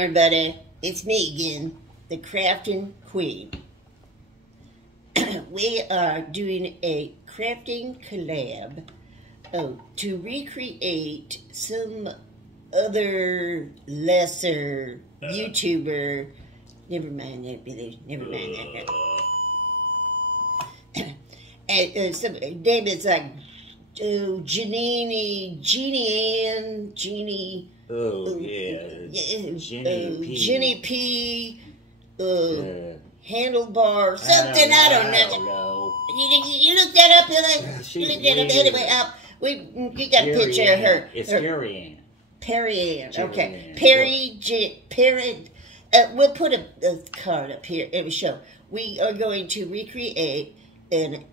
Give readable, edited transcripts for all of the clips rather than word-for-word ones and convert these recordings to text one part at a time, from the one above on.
everybody, it's me again, the Krafting Queen. We are doing a crafting collab to recreate some other lesser YouTuber. Never mind that, Billy. Never mind that. And some name is like Jeriann, Jeannie. Oh, yeah. Jenny P. Handlebar, something, I don't know. You looked that up, Billy? You looked that up anyway. You got a picture of her. It's Jeriann. Perry-Ann, okay. Perry, we'll put a card up here. It will show. We are going to recreate an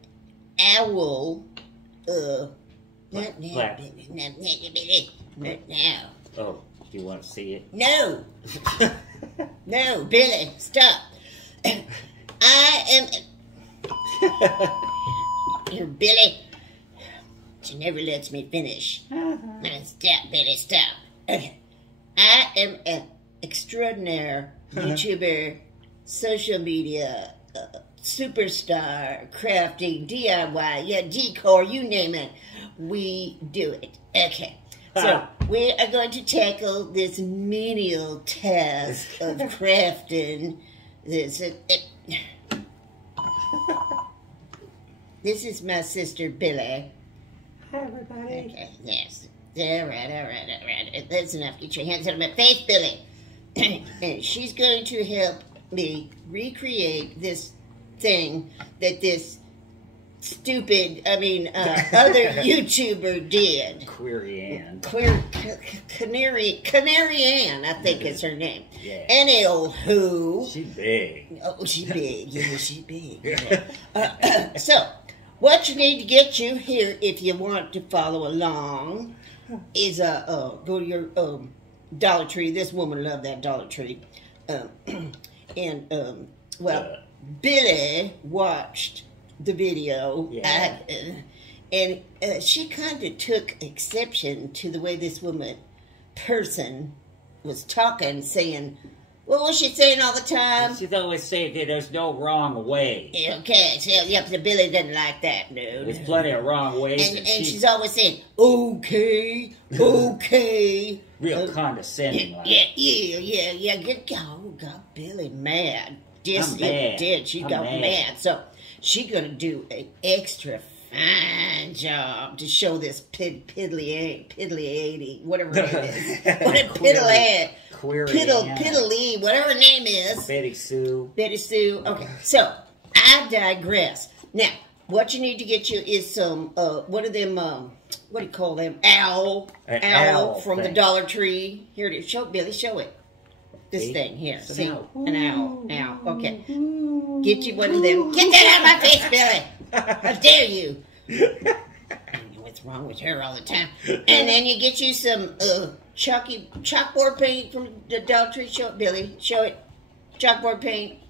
owl. Not now. Not now. Oh, do you want to see it? No. No, Billy, stop. I am... Here, Billy. She never lets me finish. Stop, Billy, stop. Okay. I am an extraordinaire YouTuber, social media, superstar, crafting, DIY, yeah, decor, you name it. We do it. Okay. So, we are going to tackle this menial task of crafting this. This is my sister, Billy. Hi, everybody. Okay, yes. All right. That's enough. Get your hands out of my face, Billy. And she's going to help me recreate this thing that this stupid, other YouTuber did. Kween. Canary-Ann, I think is her name. Yeah. Anywho. She's big. Oh, she's big. Yeah, she's big. Yeah. So, what you need to get you here, if you want to follow along, is go to your Dollar Tree. This woman loved that Dollar Tree. Billy watched the video, yeah. And she kind of took exception to the way this person was talking, saying, what was she saying all the time? She's always saying that there's no wrong way. Okay, so yep, the Billy doesn't like that, dude. There's plenty of wrong ways. And she's always saying, okay. Real condescending. Like. Yeah. Got Billy mad. I'm mad. She got mad. So she's going to do an extra fine job to show this piddly, whatever her name is. Piddly, whatever her name is. Betty Sue. Okay, so I digress. Now, what you need to get you is some, what do you call them? Owl from the Dollar Tree. Here it is. Show Billy, show it. This thing here. See? An owl. Okay. Get you one of them. Get that out of my face, Billy. How dare you? I don't know what's wrong with her all the time. And then you get you some chalkboard paint from the Dollar Tree. Show it, Billy. Show it. Chalkboard paint.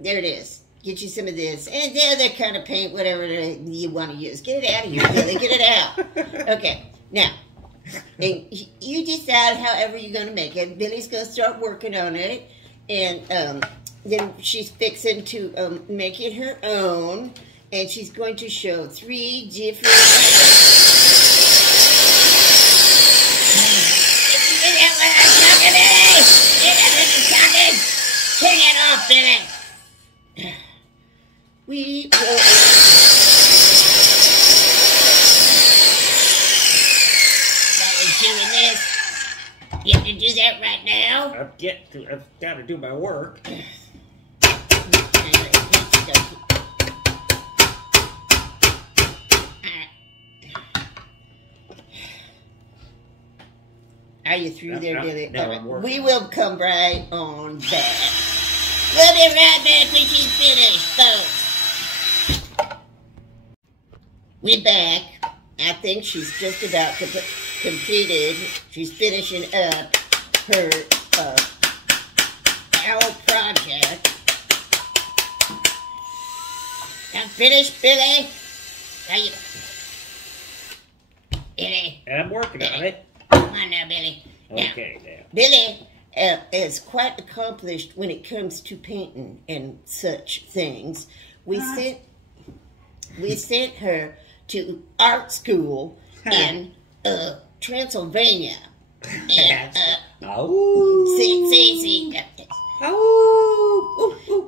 There it is. Get you some of this. And the other kind of paint, whatever you want to use. Get it out of here, Billy. Get it out. Okay. Now, and you decide however you're going to make it. Billy's going to start working on it. And then she's fixing to make it her own. And she's going to show 3 different... Turn it off, Billy! We will... Doing this. You have to do that right now. I've got to do my work. Are you through there, Billy? No, I'm working. We will come right on back. We'll be right back when she's finished, folks. We're back. I think she's just about completed. She's finishing up her owl project. I'm finished, Billy. How you... Billy. I'm working on it. Come on now, Billy. Okay, now. Billy is quite accomplished when it comes to painting and such things. We sent her to art school in Transylvania. And, see.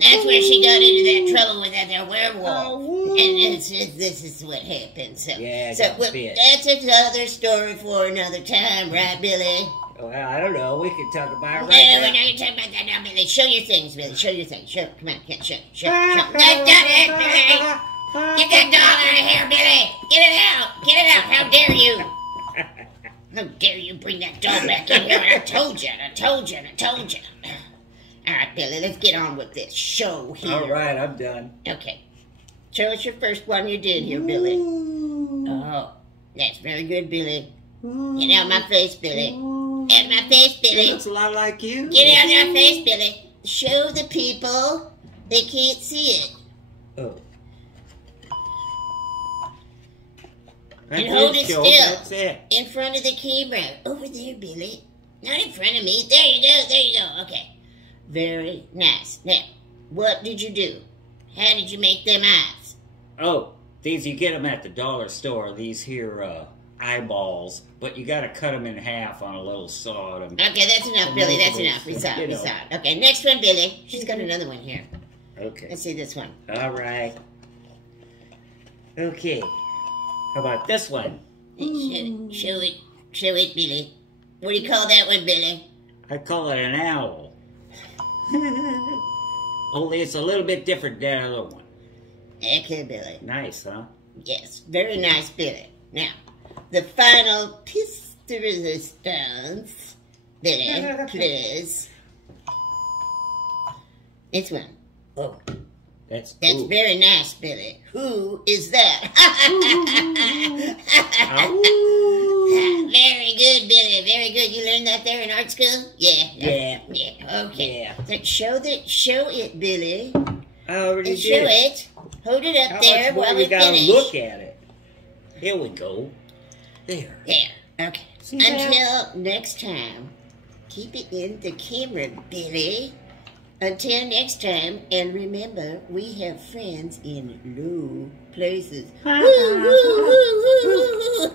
That's where she got into that trouble with that there werewolf. And this is what happened. So, that's another story for another time, right, Billy? Well, I don't know. We can talk about it right now. We're not going to talk about that now, Billy. Show your things, Billy. Show your things. Show. Come on. Show. That's not it, Billy. Get that doll out of here, Billy. Get it out. How dare you? How dare you bring that doll back in here? I told you. All right, Billy, let's get on with this show here. All right, I'm done. Okay. Show us your first one you did here, Billy. Oh, that's very good, Billy. Get out my face, Billy. Out my face, Billy. It looks a lot like you. Get out of my face, Billy. Show the people. They can't see it. Oh. And hold it still. That's it. In front of the camera. Over there, Billy. Not in front of me. There you go. Okay. Very nice. Now, what did you do? How did you make them eyes? Oh, these you get them at the dollar store. These here eyeballs, but you got to cut them in half on a little saw. Okay, that's enough, Billy. That's enough. We saw it. Okay, next one, Billy. She's got another one here. Okay. Let's see this one. All right. Okay. How about this one? Show it, Billy. What do you call that one, Billy? I call it an owl. Only it's a little bit different than the other one. Okay, Billy. Nice, huh? Yes, very nice, Billy. Now, the final piece de resistance, Billy, please. This one. Oh, that's very nice, Billy. Who is that? Very good, Billy. Very good. You learned that there in art school? Yeah. Okay. Yeah. So show it, Billy. I already did. Show it. Hold it up there while we gotta finish. Look at it. Here we go. There. Okay. Until next time, keep it in the camera, Billy. Until next time, and remember, we have friends in low places. Woo, woo, woo, woo, woo.